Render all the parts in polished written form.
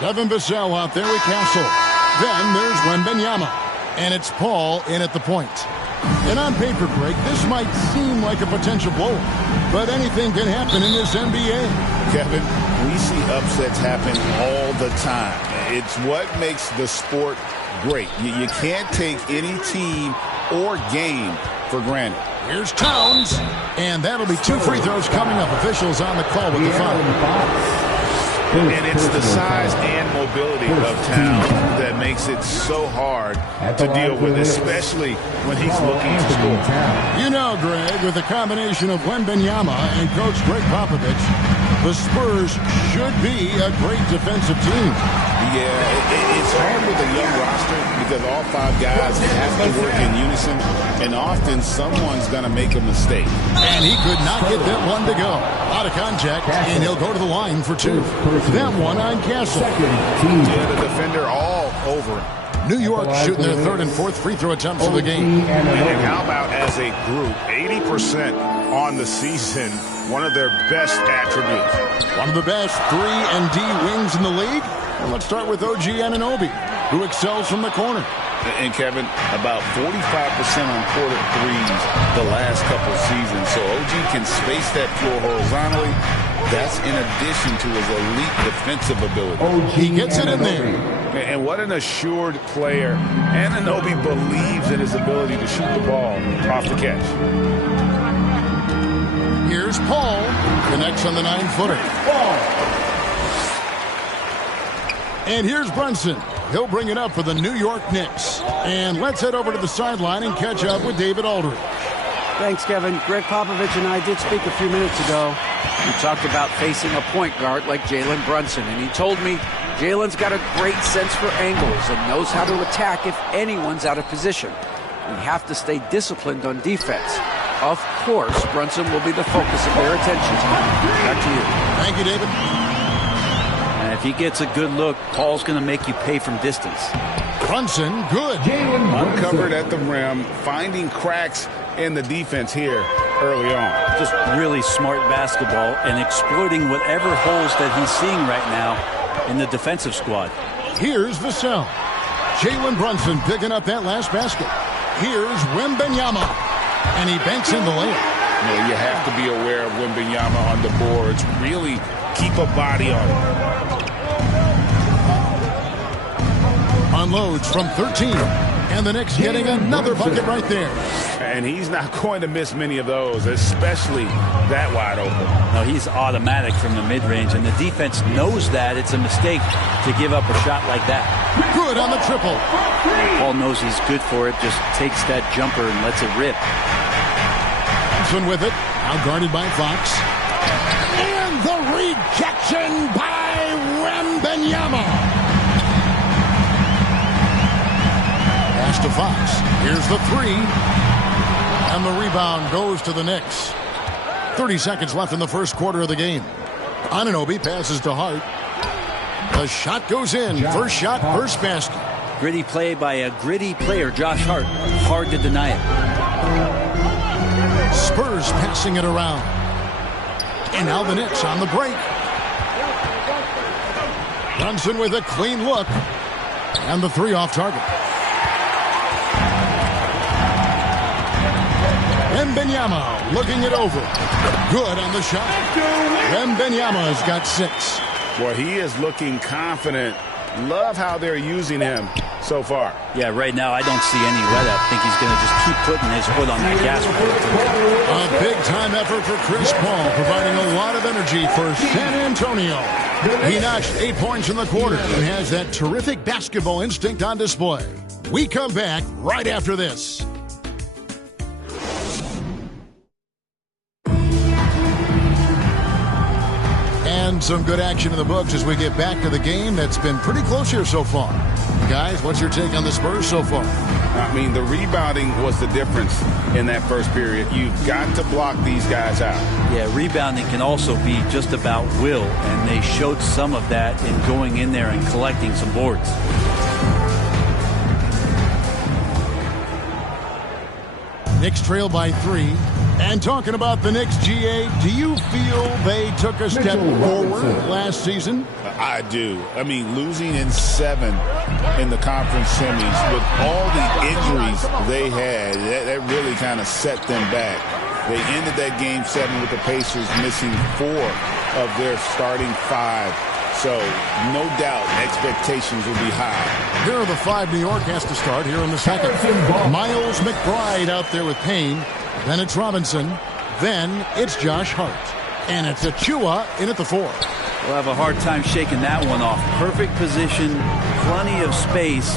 Devin Vassell out there with Castle. Then there's Wembanyama. And it's Paul in at the point. And on paper, Greg, this might seem like a potential blow, but anything can happen in this NBA. Kevin, we see upsets happen all the time. It's what makes the sport great. You can't take any team or game for granted. Here's Towns, and that'll be 2 free throws coming up. Officials on the call with the foul. And it's the size and mobility of Towns that makes it so hard to deal with, especially when he's looking to score. You know, Greg, with the combination of Wembanyama and Coach Greg Popovich, the Spurs should be a great defensive team. Yeah, it's hard with a young roster because all 5 guys have to work in unison, and often someone's going to make a mistake. And he could not get that one to go. Out of contact, and he'll go to the line for 2. That one on Castle. Yeah, the defender all over him. New York shooting their 3rd and 4th free throw attempts of the game. And how about as a group, 80% on the season, one of their best attributes. One of the best 3 and D wings in the league. Well, let's start with OG Anunoby, who excels from the corner. And Kevin, about 45% on quarter threes the last couple seasons. So OG can space that floor horizontally. That's in addition to his elite defensive ability. He gets it in there. And what an assured player. Anunoby believes in his ability to shoot the ball off the catch. Here's Paul. Connects on the 9-footer. And here's Brunson. He'll bring it up for the New York Knicks. And let's head over to the sideline and catch up with David Aldridge. Thanks, Kevin. Greg Popovich and I did speak a few minutes ago. We talked about facing a point guard like Jalen Brunson, and he told me Jalen's got a great sense for angles and knows how to attack if anyone's out of position. We have to stay disciplined on defense. Of course, Brunson will be the focus of their attention. Back to you. Thank you, David. And if he gets a good look, Paul's going to make you pay from distance. Brunson, good. Uncovered at the rim, finding cracks in the defense here early on. Just really smart basketball and exploiting whatever holes that he's seeing right now in the defensive squad. Here's Vassell. Jalen Brunson picking up that last basket. Here's Wembanyama. And he banks in the layup. You have to be aware of Wembanyama on the boards. Really keep a body on him. Unloads from 13. And the Knicks getting another bucket right there. And he's not going to miss many of those, especially that wide open. No, he's automatic from the mid-range, and the defense knows that it's a mistake to give up a shot like that. Good on the triple. Paul knows he's good for it, just takes that jumper and lets it rip. Thompson with it, now guarded by Fox. And the rejection by Wembanyama. Pass to Fox. Here's the 3. And the rebound goes to the Knicks. 30 seconds left in the first quarter of the game. Anunoby passes to Hart. The shot goes in. First shot, first basket. Gritty play by a gritty player, Josh Hart. Hard to deny it. Spurs passing it around. And now the Knicks on the break. Brunson with a clean look. And the 3 off target. Wembanyama looking it over. Good on the shot. Wembanyama's got 6. Well, he is looking confident. Love how they're using him so far. Yeah, right now I don't see any let up. I think he's going to just keep putting his foot on that gas pedal. A big-time effort for Chris Paul, providing a lot of energy for San Antonio. He notched 8 points in the quarter and has that terrific basketball instinct on display. We come back right after this. And some good action in the books as we get back to the game that's been pretty close here so far. Guys, what's your take on the Spurs so far? I mean, the rebounding was the difference in that first period. You've got to block these guys out. Yeah, rebounding can also be just about will, and they showed some of that in going in there and collecting some boards. Knicks trail by 3. And talking about the Knicks, GA, do you feel they took a step forward last season? I do. I mean, losing in 7 in the conference semis with all the injuries they had, that really kind of set them back. They ended that game 7 with the Pacers missing 4 of their starting 5. So, no doubt, expectations will be high. Here are the 5 New York has to start here in the second. Miles McBride out there with Payne. Then it's Robinson. Then it's Josh Hart. And it's Achua in at the 4. We'll have a hard time shaking that one off. Perfect position, plenty of space.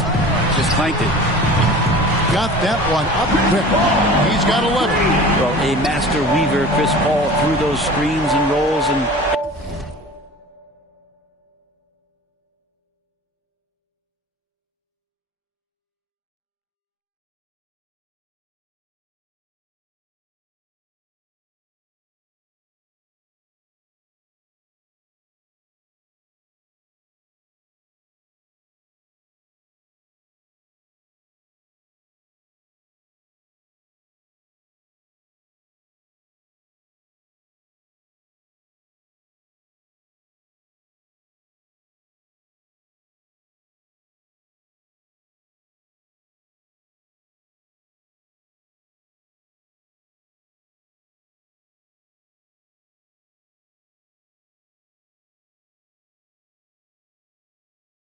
Just clanked it. Got that one up quick. He's got 11. Well, a master weaver, Chris Paul, through those screens and rolls and...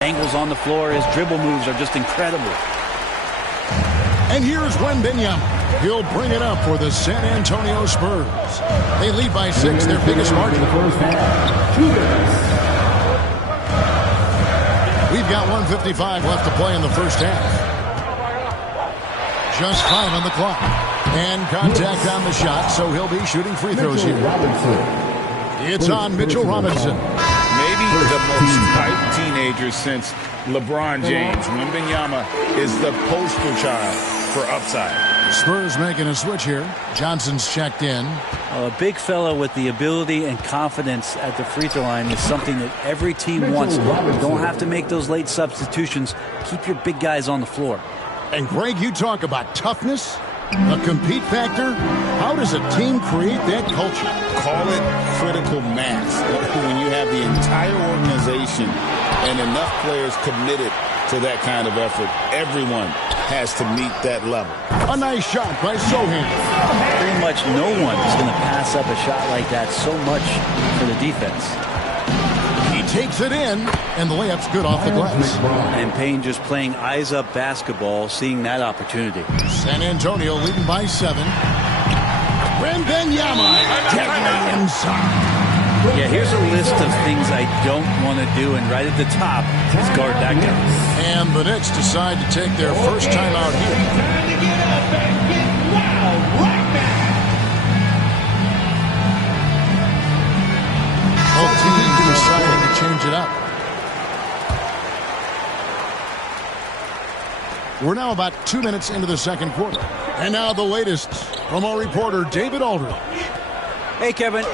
Angles on the floor. His dribble moves are just incredible. And here's Wembanyama. He'll bring it up for the San Antonio Spurs. They lead by 6, their biggest margin. We've got 1:55 left to play in the first half. Just 5 on the clock. And contact on the shot, so he'll be shooting free throws here. It's on Mitchell Robinson. Maybe the most hyped teenager since LeBron James. Wembanyama is the poster child for upside. Spurs making a switch here. Johnson's checked in. A big fella with the ability and confidence at the free throw line is something that every team wants. You don't have to make those late substitutions. Keep your big guys on the floor. And Greg, you talk about toughness, a compete factor. How does a team create that culture? Call it critical mass. When you have the entire organization and enough players committed to that kind of effort, everyone has to meet that level. A nice shot by Sohan. Pretty much no one is going to pass up a shot like that so much for the defense. He takes it in, and the layup's good off the glass. And Payne just playing eyes-up basketball, seeing that opportunity. San Antonio leading by 7. Wembanyama tagging inside. Yeah, here's a list of things I don't want to do, and right at the top is guard that guy. And the Knicks decide to take their first time out here. Both teams decided to change it up. We're now about 2 minutes into the second quarter. And now the latest from our reporter, David Aldridge. Hey, Kevin.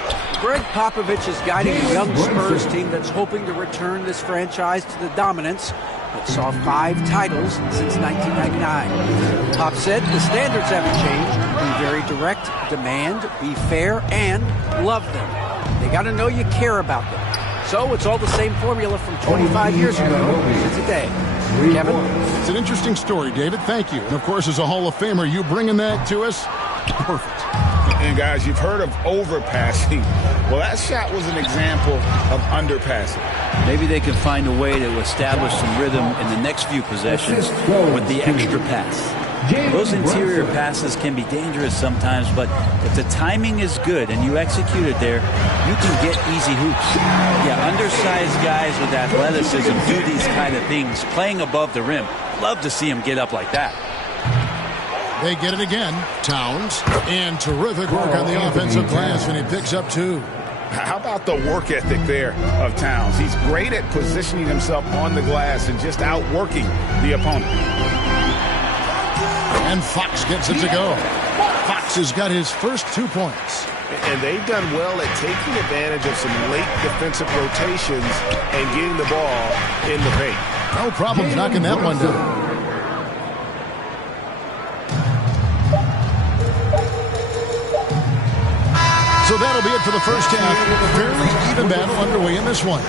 Greg Popovich is guiding a young Spurs team that's hoping to return this franchise to the dominance that saw 5 titles since 1999. Pop said the standards haven't changed. Be very direct, demand, be fair, and love them. They got to know you care about them. So it's all the same formula from 25 years ago to today. Kevin? It's an interesting story, David. Thank you. And, of course, as a Hall of Famer, you bringing that to us? Perfect. And, guys, you've heard of overpassing. Well, that shot was an example of underpassing. Maybe they can find a way to establish some rhythm in the next few possessions with the extra pass. Those interior passes can be dangerous sometimes, but if the timing is good and you execute it there, you can get easy hoops. Yeah, undersized guys with athleticism do these kind of things, playing above the rim. Love to see them get up like that. They get it again. Towns. And terrific work on the offensive glass, and he picks up 2. How about the work ethic there of Towns? He's great at positioning himself on the glass and just outworking the opponent. And Fox gets it to go. Fox has got his first 2 points. And they've done well at taking advantage of some late defensive rotations and getting the ball in the paint. No problem knocking that one down. that'll be it for the first half. Fairly even battle underway in this one.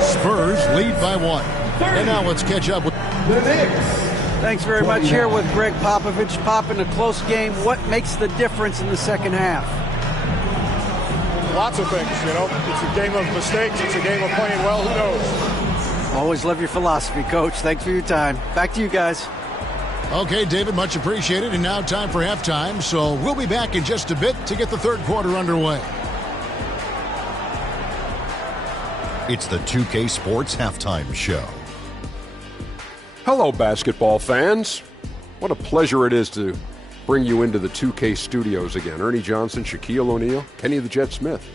Spurs lead by 1. And now let's catch up with the Knicks. Thanks very much. Here with Greg Popovich. Pop, in a close game, what makes the difference in the second half? Lots of things, you know. It's a game of mistakes. It's a game of playing well. Who knows? Always love your philosophy, Coach. Thanks for your time. Back to you guys. Okay, David, much appreciated. And now time for halftime. So we'll be back in just a bit to get the third quarter underway. It's the 2K Sports Halftime Show. Hello, basketball fans. What a pleasure it is to bring you into the 2K studios again. Ernie Johnson, Shaquille O'Neal, Kenny the Jet Smith.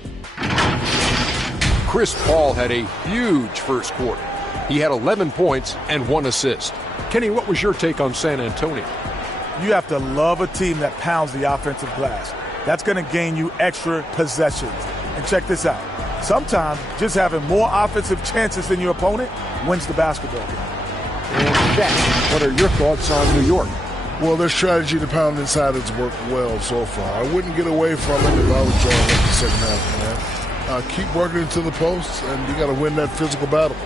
Chris Paul had a huge first quarter. He had 11 points and 1 assist. Kenny, what was your take on San Antonio? You have to love a team that pounds the offensive glass. That's going to gain you extra possessions. And check this out. Sometimes just having more offensive chances than your opponent wins the basketball game. And Shaq, what are your thoughts on New York? Well, their strategy to pound inside has worked well so far. I wouldn't get away from it if I was drawing up the second half, man. Keep working into the posts, and you got to win that physical battle.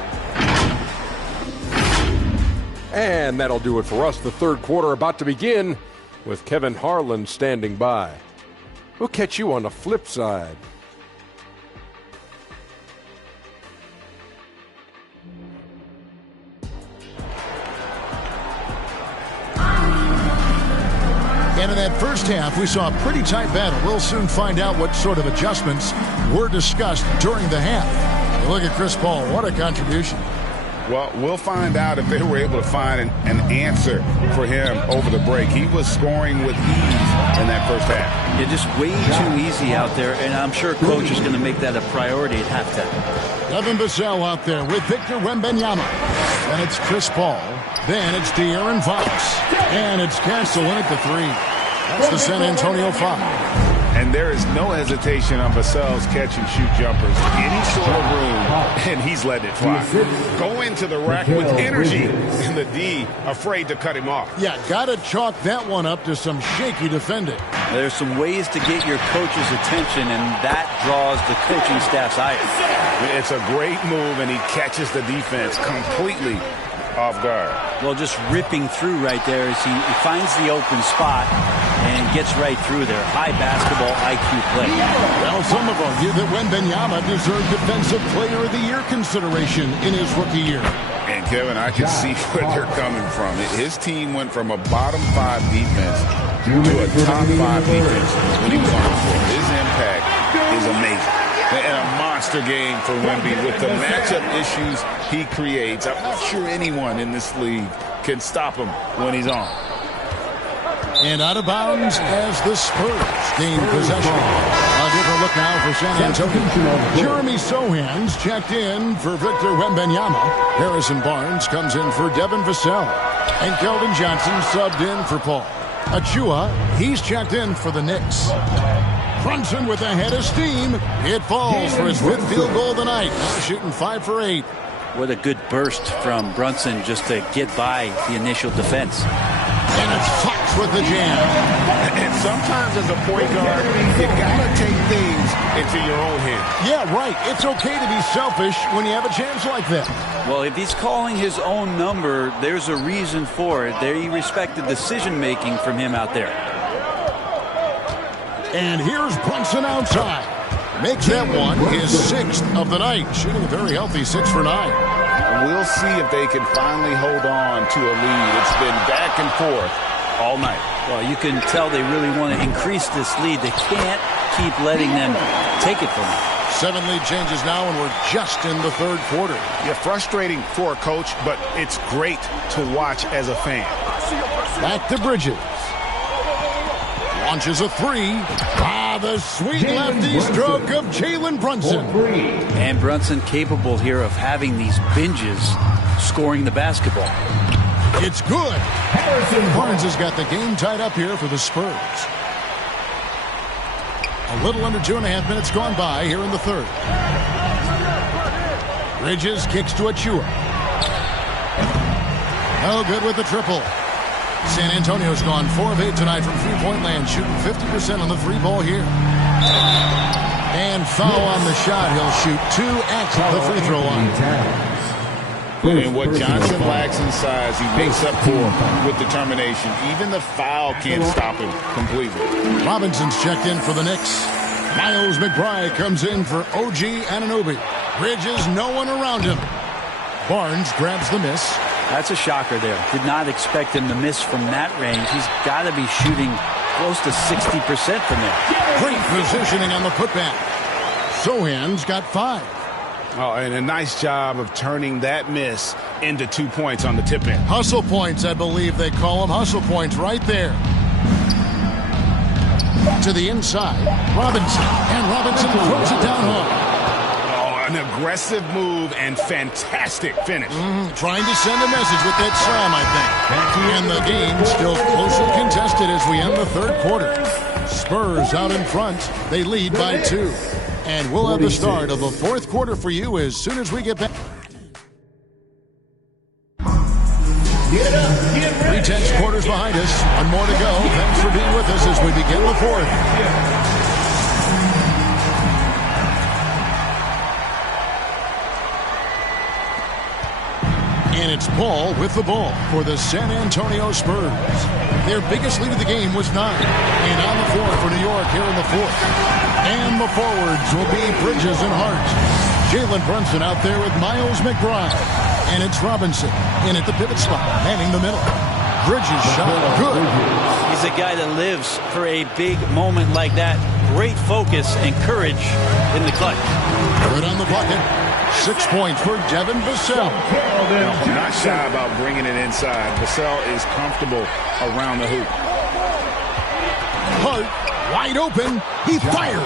And that'll do it for us. The third quarter about to begin with Kevin Harlan standing by. We'll catch you on the flip side. And in that first half, we saw a pretty tight battle. We'll soon find out what sort of adjustments were discussed during the half. And look at Chris Paul. What a contribution. Well, we'll find out if they were able to find an answer for him over the break. He was scoring with ease in that first half. Yeah, just way too easy out there, and I'm sure Coach is going to make that a priority at halftime. Devin Vassell out there with Victor Wembanyama. And it's Chris Paul. Then it's De'Aaron Fox. And it's Castellan at the 3. That's the San Antonio 5. And there is no hesitation on Vassell's catch-and-shoot jumpers. Any sort of room, and he's letting it fly. Go into the rack with energy, and the D afraid to cut him off. Yeah, got to chalk that one up to some shaky defending. There's some ways to get your coach's attention, and that draws the coaching staff's ire. It's a great move, and he catches the defense completely off guard. Well, just ripping through right there as he finds the open spot and gets right through there. High basketball IQ play. Well, some have argued that Wembanyama deserved Defensive Player of the Year consideration in his rookie year. And, Kevin, I can see where they're coming from. His team went from a bottom 5 defense to a top 5 defense when he was on the floor. His impact is amazing. And a monster game for Wemby with the matchup issues he creates. I'm not sure anyone in this league can stop him when he's on. And out of bounds as the Spurs gain possession. A different look now for San Antonio. Jeremy Sohan's checked in for Victor Wembanyama. Harrison Barnes comes in for Devin Vassell. And Keldon Johnson subbed in for Paul. Achua, he's checked in for the Knicks. Brunson with a head of steam. It falls for his 5th field goal of the night. Now shooting 5 for 8. What a good burst from Brunson just to get by the initial defense. And it's Fox with the jam. And sometimes as a point guard, you got to take things into your own hands. Yeah, right. It's okay to be selfish when you have a chance like that. Well, if he's calling his own number, there's a reason for it. They respect the decision-making from him out there. And here's Brunson outside. Makes that one his 6th of the night. Shooting a very healthy 6 for 9. We'll see if they can finally hold on to a lead. It's been back and forth all night. Well, you can tell they really want to increase this lead. They can't keep letting them take it from them. 7 lead changes now, and we're just in the third quarter. Yeah, frustrating for a coach, but it's great to watch as a fan. Back to Bridges. Launches a 3. The sweet lefty stroke of Jalen Brunson. And Brunson capable here of having these binges scoring the basketball. It's good. Barnes has got the game tied up here for the Spurs. A little under 2.5 minutes gone by here in the third. Bridges kicks to Achua. No good with the triple. San Antonio's gone 4 of 8 tonight from three-point land, shooting 50% on the 3 ball here. And foul on the shot. He'll shoot 2 at the free throw line. And what Johnson lacks in size, he makes up for with determination. Even the foul can't stop him completely. Robinson's checked in for the Knicks. Miles McBride comes in for OG Anunoby. Bridges, no one around him. Barnes grabs the miss. That's a shocker there. Did not expect him to miss from that range. He's got to be shooting close to 60% from there. Great positioning on the putback. Sohan's got 5. Oh, and a nice job of turning that miss into 2 points on the tip in. Hustle points, I believe they call them. Hustle points right there. To the inside, Robinson. And Robinson throws it down home. Oh, an aggressive move and fantastic finish. Trying to send a message with that slam, I think. And the game still closely contested as we end the third quarter. Spurs out in front. They lead by 2. And we'll have the start of the fourth quarter for you as soon as we get back. 3 tense quarters behind us. One more to go. Thanks for being with us as we begin the fourth. And it's Paul with the ball for the San Antonio Spurs. Their biggest lead of the game was 9. And on the floor for New York here in the fourth. And the forwards will be Bridges and Hart. Jalen Brunson out there with Miles McBride. And it's Robinson in at the pivot spot, manning the middle. Bridges shot good. He's a guy that lives for a big moment like that. Great focus and courage in the clutch. Good on the bucket. 6 points for Devin Vassell. Not shy about bringing it inside. Vassell is comfortable around the hoop. Hart wide open. He fires.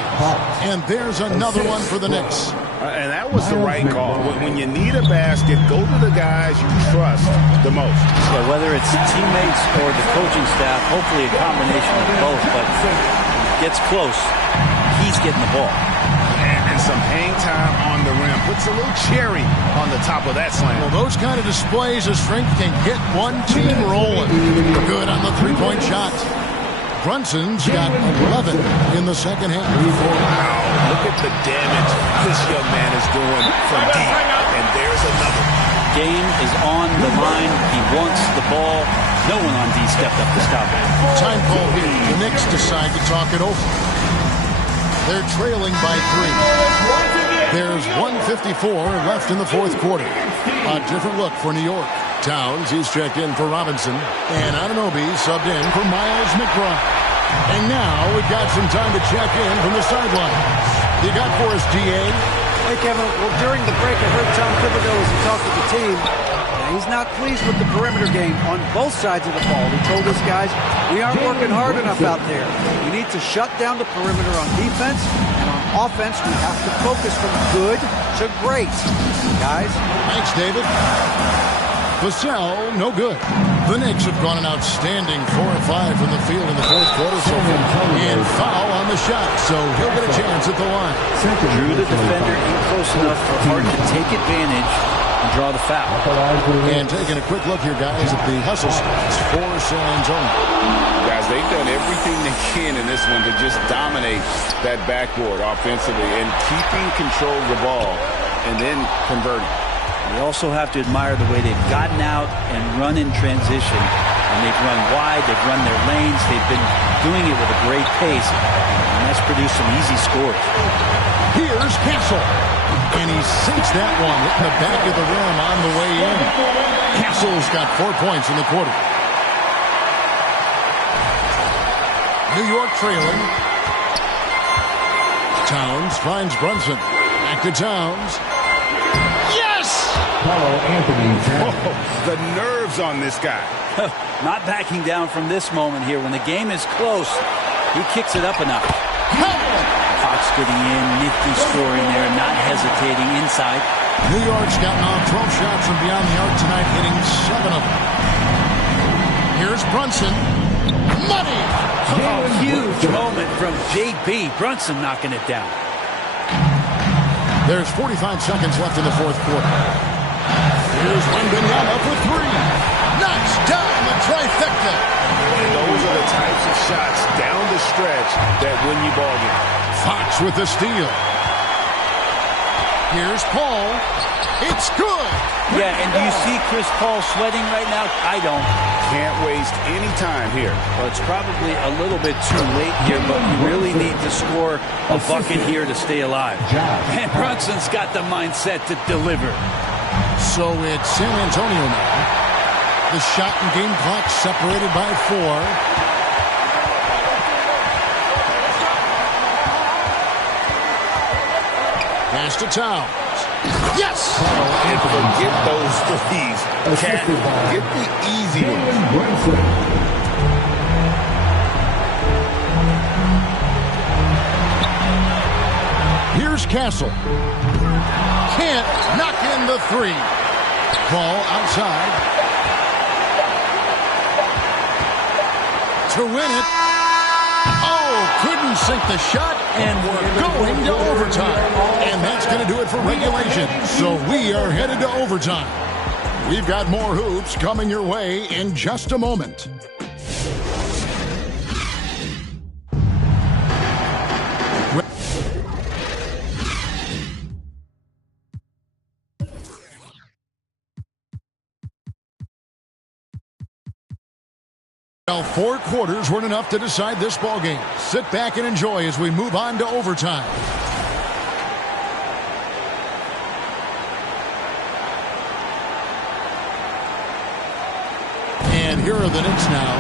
And there's another one for the Knicks. And that was the right call. When you need a basket, go to the guys you trust the most. Yeah, whether it's teammates or the coaching staff, hopefully a combination of both. But when it gets close, he's getting the ball. And some hang time on the rim. Puts a little cherry on the top of that slam. Well, those kind of displays of strength can get one team rolling. Good on the three-point shot. Brunson's got 11 in the second half. Wow, look at the damage this young man is doing from deep. And there's another. Game is on the line. He wants the ball. No one on D stepped up to stop it. Time call here. The Knicks decide to talk it over. They're trailing by 3. There's 1:54 left in the fourth quarter. A different look for New York. Towns, he's checked in for Robinson. And Anunoby subbed in for Miles McBride. And now we've got some time to check in from the sidelines. You got for us, DA? Hey, Kevin. Well, during the break, I heard Tom Thibodeau as he talked to the team. Now, he's not pleased with the perimeter game on both sides of the ball. He told us guys, we aren't working hard enough out there. We need to shut down the perimeter on defense. And on offense, we have to focus from good to great. Guys. Thanks, David. Vassell, no good. The Knicks have gone an outstanding 4 of 5 from the field in the fourth quarter so far. And foul on the shot, so he'll get a chance at the line. Drew the defender in close enough for Hart to take advantage and draw the foul. And taking a quick look here, guys, at the hustle stats for San Antonio. Guys, they've done everything they can in this one to just dominate that backboard offensively and keeping control of the ball and then converting. We also have to admire the way they've gotten out and run in transition. And they've run wide, they've run their lanes, they've been doing it with a great pace. And that's produced some easy scores. Here's Castle. And he sinks that one, hitting the back of the rim on the way in. Castle's got 4 points in the quarter. New York trailing. Towns finds Brunson. Back to Towns. The nerves on this guy. Not backing down from this moment here. When the game is close, he kicks it up a notch. Fox getting in, nifty scoring there, not hesitating inside. New York's gotten off 12 shots from beyond the arc tonight, hitting 7 of them. Here's Brunson. Money! Oh, huge moment from JB. Brunson knocking it down. There's 45 seconds left in the fourth quarter. Here's Wembanyama for 3. Knocks down the trifecta. And those are the types of shots down the stretch that win you ball games. Fox with the steal. Here's Paul. It's good. Yeah, and do you see Chris Paul sweating right now? I don't. Can't waste any time here. Well, it's probably a little bit too late here, but you really need to score a bucket here to stay alive. And Brunson's got the mindset to deliver. So it's San Antonio now. The shot and game clock separated by 4. Pass to Towns. Yes! And forget those threes. Cat, get the easy ones. Here's Castle. Can't knock in the 3. Ball outside. To win it. Oh, couldn't sink the shot, and we're going to overtime. And that's going to do it for regulation. So we are headed to overtime. We've got more hoops coming your way in just a moment. Well, 4 quarters weren't enough to decide this ballgame. Sit back and enjoy as we move on to overtime. And here are the Knicks now.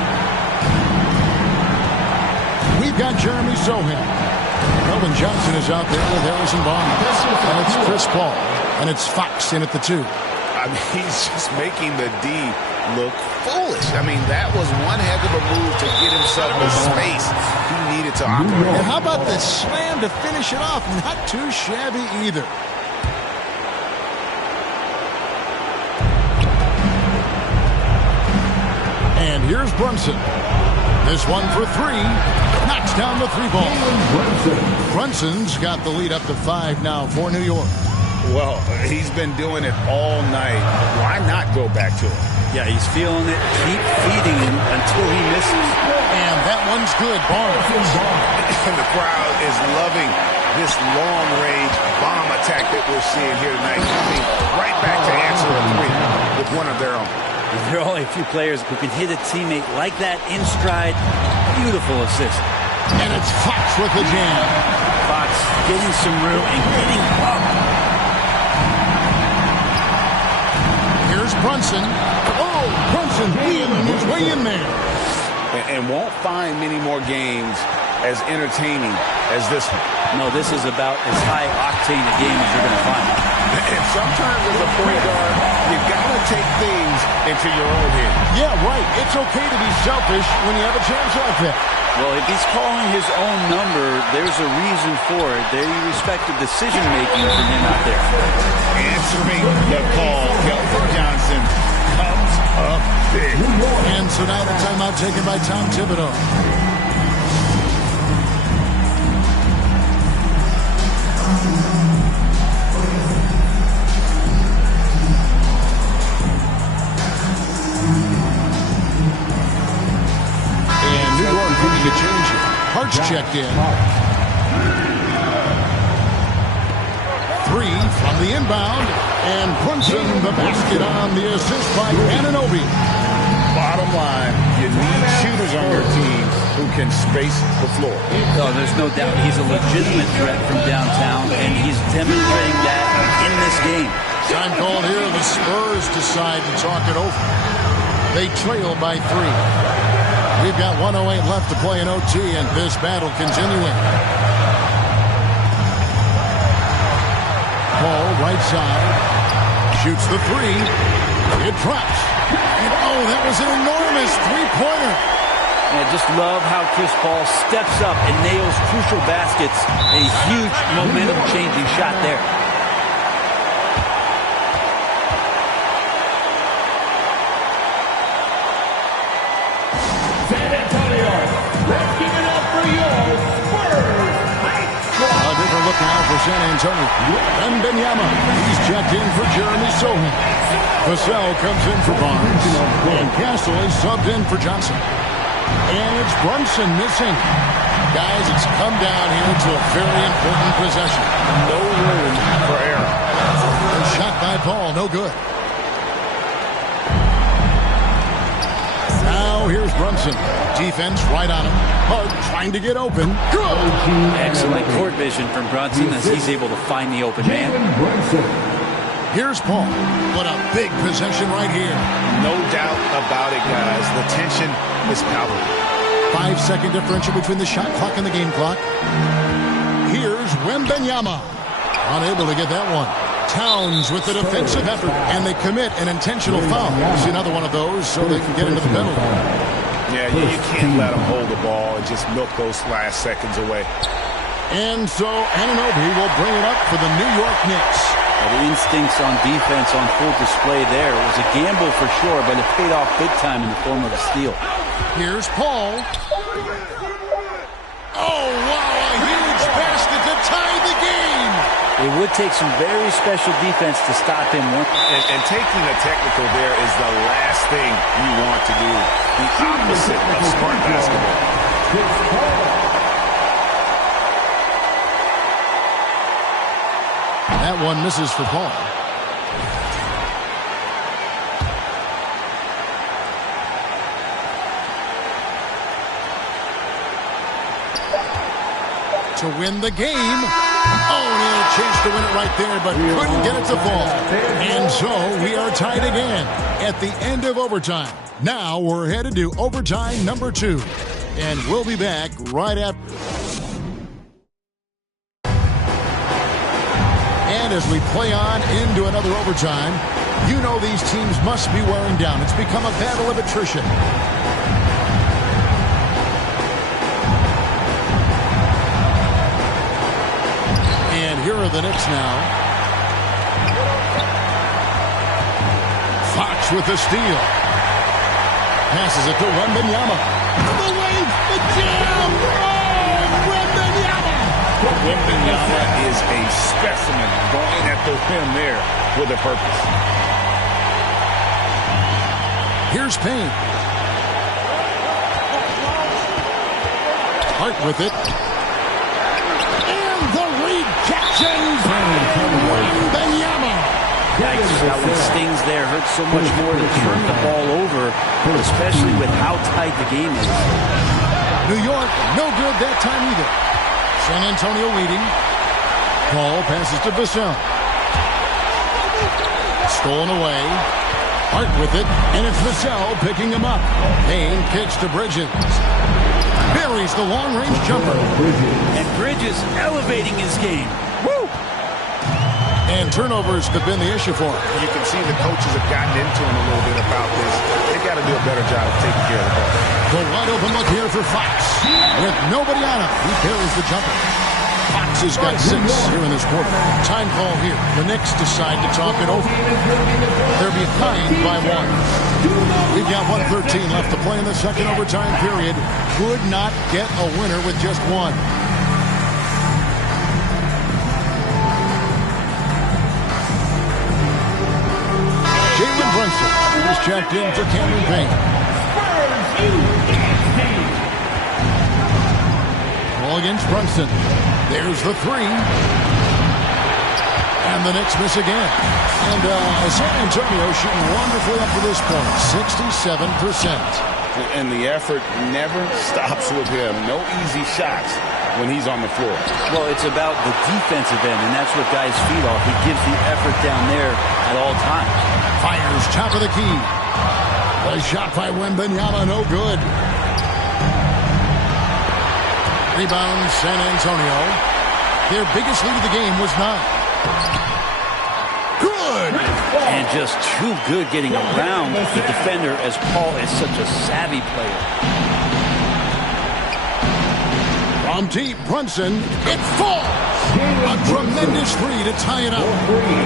We've got Jeremy Sohan. Melvin Johnson is out there with Harrison Barnes. And it's Chris Paul. And it's Fox in at the 2. I mean, he's just making the D look foolish. I mean, that was one heck of a move to get himself the space he needed to operate. And how about the slam to finish it off? Not too shabby either. And here's Brunson. This one for 3. Knocks down the 3 ball. Brunson's got the lead up to 5 now for New York. Well, he's been doing it all night. Why not go back to it? Yeah, he's feeling it. Keep feeding him until he misses. And that one's good. Barnes. And the crowd is loving this long-range bomb attack that we're seeing here tonight. Coming right back to answer a 3 with one of their own. There are only a few players who can hit a teammate like that in stride. Beautiful assist. And it's Fox with the jam. Fox getting some room and getting up. Here's Brunson. Oh, Brunson weaving his way in there. And won't find many more games as entertaining as this one. No, this is about as high octane a game as you're going to find. And sometimes as a point guard, you've got to take things into your own hands. Yeah, right. It's okay to be selfish when you have a chance like that. Well, if he's calling his own number, there's a reason for it. They respect the decision-making from him out there. Answering the call, Kelvin Johnson comes up big. And so now the timeout taken by Tom Thibodeau. And New York needs to change it. Hart's checked in. 3 from the inbound. And Brunson the basket on the assist by Anunoby. Bottom line, you need shooters on your team who can space the floor. Oh, there's no doubt he's a legitimate threat from downtown, and he's demonstrating that in this game. Time called here. The Spurs decide to talk it over. They trail by 3. We've got 1:08 left to play in OT, and this battle continuing. Paul, right side, shoots the 3. It drops. And oh, that was an enormous 3-pointer. I just love how Chris Paul steps up and nails crucial baskets. A huge momentum-changing shot there. San Antonio, let's give it up for your Spurs. A different look now for San Antonio. And Benyama, he's checked in for Jeremy Sohan. Vassell comes in for Barnes. And Castle is subbed in for Johnson. And it's Brunson missing. Guys, it's come down here to a very important possession. No room for error. A shot by Paul, no good. Now here's Brunson. Defense right on him. Hart trying to get open. Good. Excellent court vision from Brunson as he's able to find the open man. Here's Paul. What a big possession right here. No doubt about it, guys. The tension is palpable. 5-second differential between the shot clock and the game clock. Here's Wembanyama. Unable to get that one. Towns with the defensive effort, and they commit an intentional foul. See another one of those so they can get into the penalty. Yeah, you can't let them hold the ball and just milk those last seconds away. And so Anunoby will bring it up for the New York Knicks. The instincts on defense on full display there. It was a gamble for sure, but it paid off big time in the form of a steal. Here's Paul. Oh, wow, a huge basket to tie the game. It would take some very special defense to stop him. And taking a technical there is the last thing you want to do. The opposite of smart basketball. That one misses for Paul. To win the game. Oh, and he had a chance to win it right there, but couldn't get it to fall. And so we are tied again at the end of overtime. Now we're headed to overtime number 2. And we'll be back right after. And as we play on into another overtime, you know these teams must be wearing down. It's become a battle of attrition. And here are the Knicks now. Fox with the steal. Passes it to Wembanyama. The wave, the jam. Oh, Wembanyama. Wembanyama is a specimen going at the rim there with a purpose. Here's Payne. Hart with it. And the rejection from Wembanyama. Yikes, that one stings there. Hurts so much more to turn the ball over, especially with how tight the game is. New York, no good that time either. San Antonio leading. Paul passes to Vassell. Stolen away. Hart with it, and it's Vassell picking him up. Payne kicks to Bridges. Buries the long-range jumper. And Bridges elevating his game. Woo! And turnovers have been the issue for him. You can see the coaches have gotten into him a little bit about this. They got to do a better job of taking care of the ball. The wide open look here for Fox. With nobody on him, he buries the jumper. Fox has got 6 here in this quarter. Time call here. The Knicks decide to talk it over. They're behind by 1. We've got 1:13 left to play in the second overtime period. Could not get a winner with just 1. Jalen Brunson is checked in for Cameron Payne. Ball against Brunson. There's the 3. And the Knicks miss again. And San Antonio shooting wonderfully up to this point. 67%. And the effort never stops with him. No easy shots when he's on the floor. Well, it's about the defensive end, and that's what guys feed off. He gives the effort down there at all times. Fires top of the key. A shot by Wembanyama, no good. Rebound, San Antonio. Their biggest lead of the game was 9. Good! And just too good getting around the defender, as Paul is such a savvy player. From deep, Brunson, it falls! A tremendous 3 to tie it up.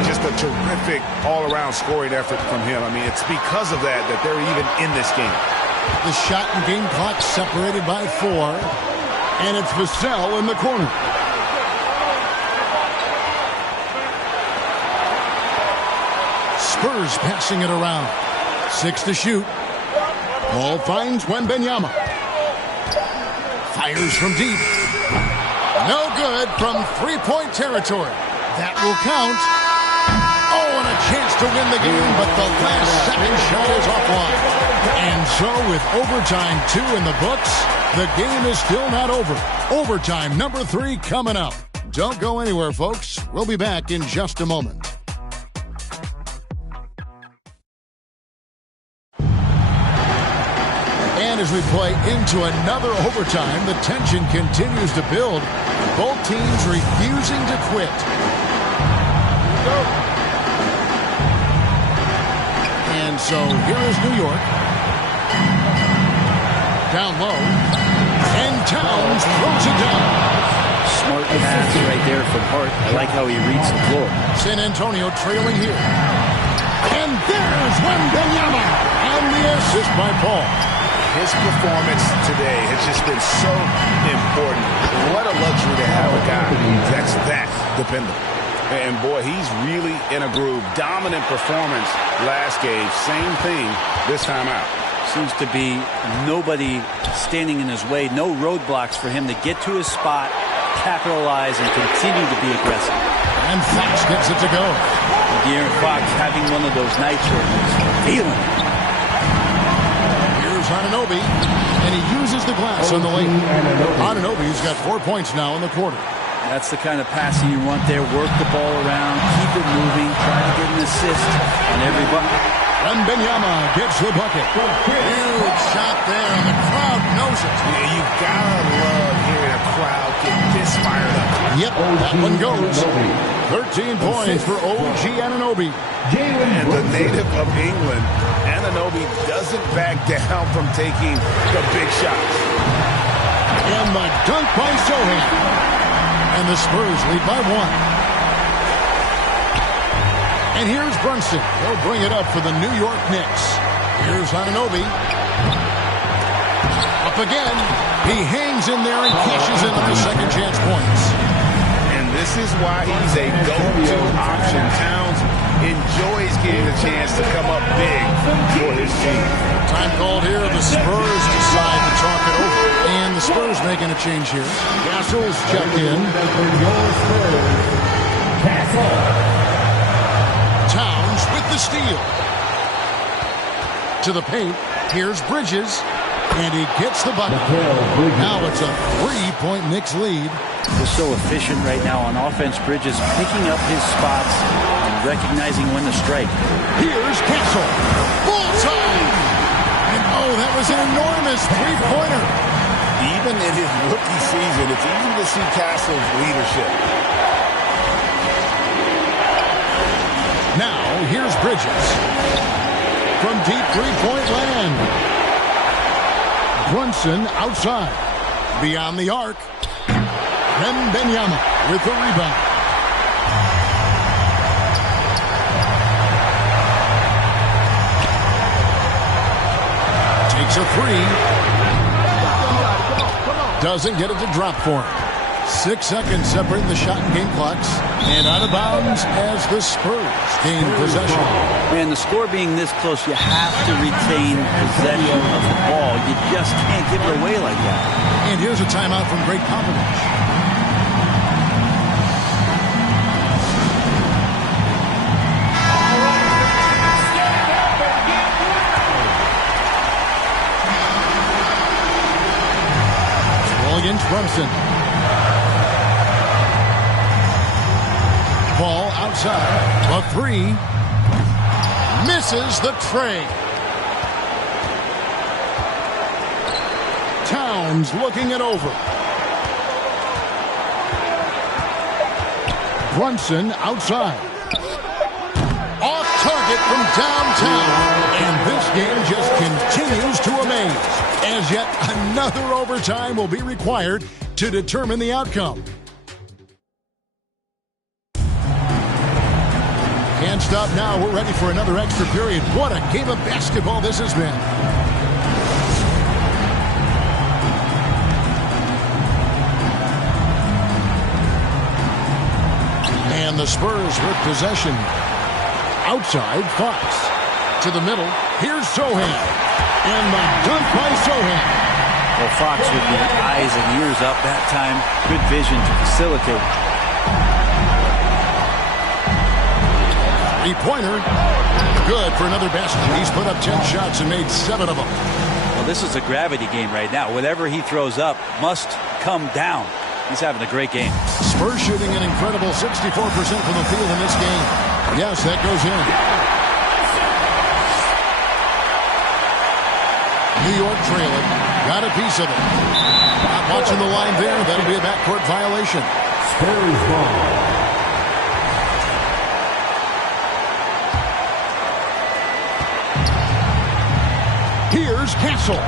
Just a terrific all-around scoring effort from him. I mean, it's because of that they're even in this game. The shot and game clock separated by 4. And it's Vassell in the corner. Spurs passing it around. 6 to shoot. Paul finds Wembanyama. Fires from deep. No good from three-point territory. That will count. Oh, and a chance to win the game, but the last second shot is offline. And so with overtime 2 in the books, the game is still not over. Overtime number 3 coming up. Don't go anywhere, folks. We'll be back in just a moment. And as we play into another overtime, the tension continues to build. Both teams refusing to quit. And so here is New York. Down low. And Towns throws it down. Smart pass right there from Hart. I like how he reads the floor. San Antonio trailing here. And there's Wembanyama on the assist by Paul. His performance today has just been so important. What a luxury to have a guy that's that dependable. And boy, he's really in a groove. Dominant performance last game. Same thing this time out. Seems to be nobody standing in his way. No roadblocks for him to get to his spot, capitalize, and continue to be aggressive. And Fox gets it to go. De'Aaron Fox having one of those nights where he's feeling it. Anunoby, and he uses the glass on the lane. Anunoby's got 4 points now in the quarter. That's the kind of passing you want there. Work the ball around, keep it moving, try to get an assist on every bucket. Wembanyama gets the bucket. Huge shot there, and the crowd knows it. Yeah, you gotta love hearing a crowd get this fired up. Yep, that one goes. 13 points for OG Anunoby. And the native of England, Anunoby doesn't back down from taking the big shots. And the dunk by Sohan. And the Spurs lead by 1. And here's Brunson. He'll bring it up for the New York Knicks. Here's Anunoby. Up again. He hangs in there and cashes in on the second chance points. And this is why he's a go-to option. Towns enjoys getting a chance to come up big for his team. Time called here. The Spurs decide to talk it over. And the Spurs making a change here. Castle's checked in. Towns with the steal. To the paint. Here's Bridges. And he gets the bucket. Now it's a 3-point Knicks lead. They're so efficient right now on offense. Bridges picking up his spots and recognizing when to strike. Here's Castle. Full time. And oh, that was an enormous three-pointer. Even in his rookie season, it's easy to see Castle's leadership. Now, here's Bridges. From deep three-point land. Brunson outside. Beyond the arc. Wembanyama with the rebound. Takes a three. Doesn't get it to drop for him. 6 seconds separating the shot and game clocks. And out of bounds as the Spurs gain possession. Man, the score being this close, you have to retain possession of the ball. You just can't give it away like that. And here's a timeout from Greg Popovich. Against Brunson. Ball outside. A three. Misses the tray. Towns looking it over. Brunson outside. Off target from downtown. And this game just continues to amaze. As yet another overtime will be required to determine the outcome. Can't stop now. We're ready for another extra period. What a game of basketball this has been. And the Spurs with possession. Outside, Fox. To the middle. Here's Sohan. And the dunk by Sohan. Well, Fox with the eyes and ears up that time. Good vision to facilitate. Three-pointer. Good for another basket. He's put up 10 shots and made 7 of them. Well, this is a gravity game right now. Whatever he throws up must come down. He's having a great game. Spurs shooting an incredible 64% from the field in this game. Yes, that goes in. New York trailing. Got a piece of it. Not watching the line there. That'll be a backcourt violation. Spurs ball. Here's Castle.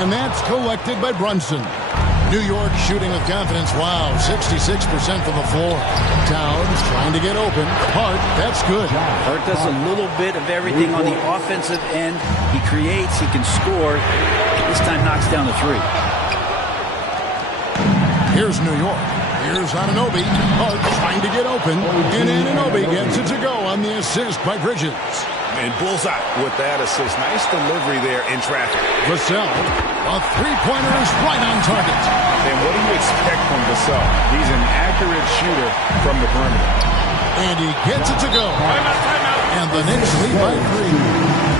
And that's collected by Brunson. New York shooting with confidence. Wow, 66% from the floor. Towns trying to get open. Hart, that's good. Hart does a little bit of everything on the offensive end. He creates, he can score. This time knocks down the three. Here's New York. Here's Anunoby. Hart trying to get open. And Anunoby gets it to go on the assist by Bridges. And bullseye with that assist. Nice delivery there in traffic. Vassell, a three-pointer is right on target. And what do you expect from Vassell? He's an accurate shooter from the perimeter. And he gets it to go. And the Knicks lead by 3.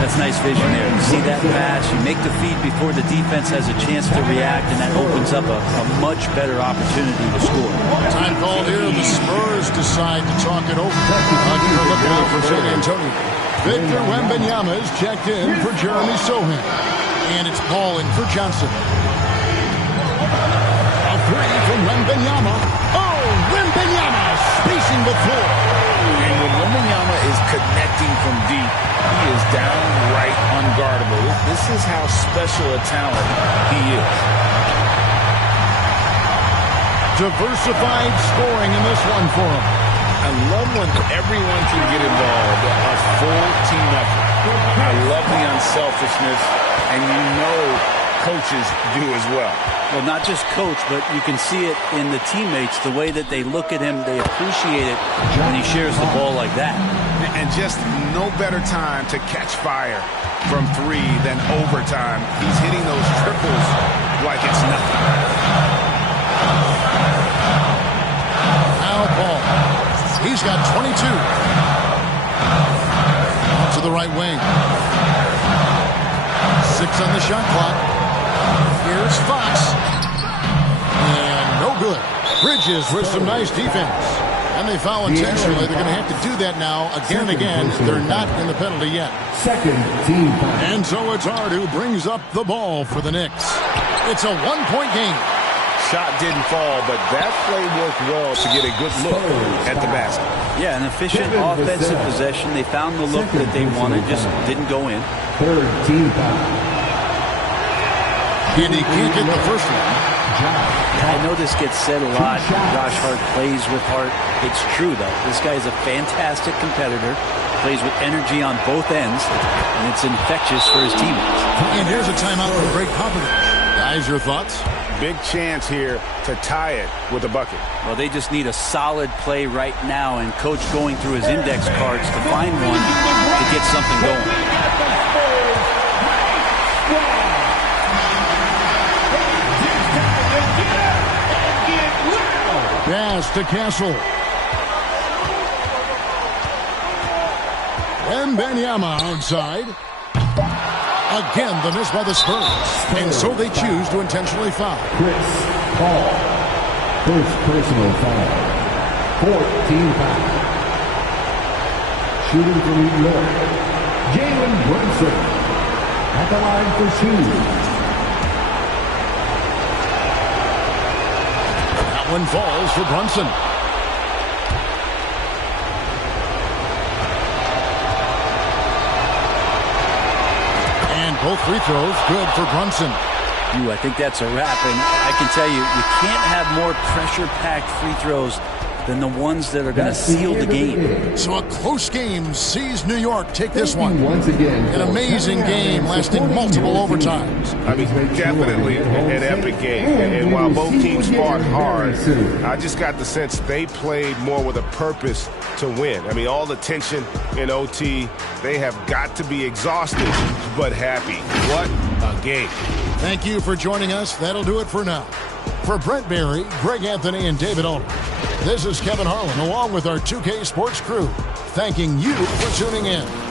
That's nice vision there. You see that pass, you make the feed before the defense has a chance to react, and that opens up a much better opportunity to score. Time called here. The Spurs decide to talk it over. You're looking out for San Antonio. Victor Wembanyama is checked in for Jeremy Sohan. And it's balling for Johnson. A three from Wembanyama. Oh, Wembanyama spacing the floor. And when Wembanyama is connecting from deep, he is downright unguardable. This is how special a talent he is. Diversified scoring in this one for him. I love when everyone can get involved, a full team effort. I love the unselfishness, and you know coaches do as well. Well, not just coach, but you can see it in the teammates, the way that they look at him, they appreciate it when he shares the ball like that. And just no better time to catch fire from 3 than overtime. He's hitting those triples like it's nothing. Foul ball. He's got 22. Out to the right wing. 6 on the shot clock. Here's Fox. And no good. Bridges with some nice defense. And they foul intentionally. They're going to have to do that now again and again. They're not in the penalty yet. Second team foul. And so it's Hart who brings up the ball for the Knicks. It's a 1-point game. Shot didn't fall, but that play worked well to get a good look at the basket. Yeah, an efficient offensive possession. They found the look that they wanted, just didn't go in. Third team foul. And he can't get the first one. I know this gets said a lot. Josh Hart plays with heart. It's true, though. This guy is a fantastic competitor. Plays with energy on both ends, and it's infectious for his teammates. And here's a timeout for Greg Popovich. Guys, your thoughts? Big chance here to tie it with a bucket. Well, they just need a solid play right now, and Coach going through his index cards to find one to get something going. Pass to Castle. Wembanyama outside. Again, the miss by the Spurs. And so they choose to intentionally foul. Chris Paul. First personal foul. Fourth team foul. Shooting from New York. Jalen Brunson. At the line for 2. That one falls for Brunson. Both free throws good for Brunson. I think that's a wrap, and I can tell you, you can't have more pressure-packed free throws than the ones that are going to seal the game. So a close game sees New York take this one. Once again, an amazing game lasting multiple overtimes. I mean, definitely an epic game. And while both teams fought hard, I just got the sense they played more with a purpose to win. I mean, all the tension in OT, they have got to be exhausted but happy. What a game. Thank you for joining us. That'll do it for now. For Brent Barry, Greg Anthony, and David Alden, this is Kevin Harlan along with our 2K Sports crew, thanking you for tuning in.